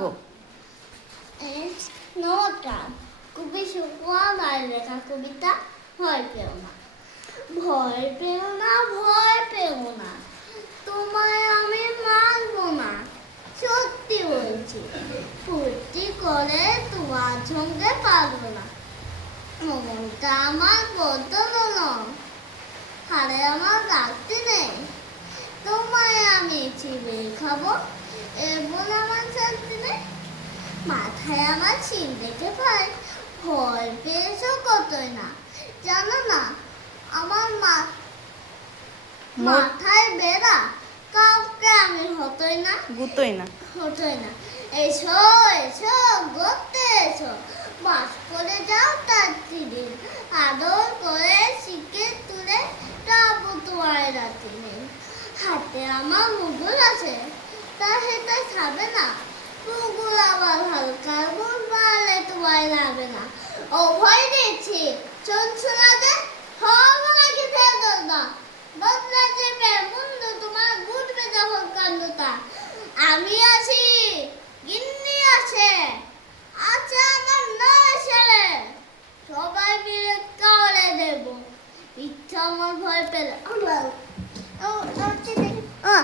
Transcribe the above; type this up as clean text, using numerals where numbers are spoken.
গল্প। নমস্কার, কবি সুকুমার রায়ের লেখা কবিতা ভয় পেও না। ভয় পেও না, ভয় পেও না, তোমায় আমি মারবো না, সত্যি বলছি। ফুর্তি করে তোমার সঙ্গে পারবো না, মনটা আমার বড্ড নরম, হারে আমার রাখতে নেই। তোমায় আমি চিবিয়ে খাবো, এমন আমার শান্তি নেই। মাথায় আমার ছিন দেখে পাই, ভয় পেয়েছো কতই না, জানো না আমার মাথায় বেড়া, কাউকে আমি হতই না। এসো এসো গড়তে এসো, বাস করে যাও তার দিন, আদর করে শিখে তুলে যাবো তোমার রাতে নেই। হাতে আমার মুগুর আছে, তা হেঁটে খাবে না, মুগুর আবার হালকা, গুড় মারলে তোমায় লাগবে না। ও ভয় দিচ্ছি চলছে না যে, হবো নাকি ফেরত না, বদলা চেপে বন্ধু তোমার ঘুরবে যখন কান্দটা। আমি আছি, গিন্নি আছে, আছে আমার নয় ছেলে, সবাই মিলে কাউরে দেবো, ইচ্ছা আমার ভয় পেলে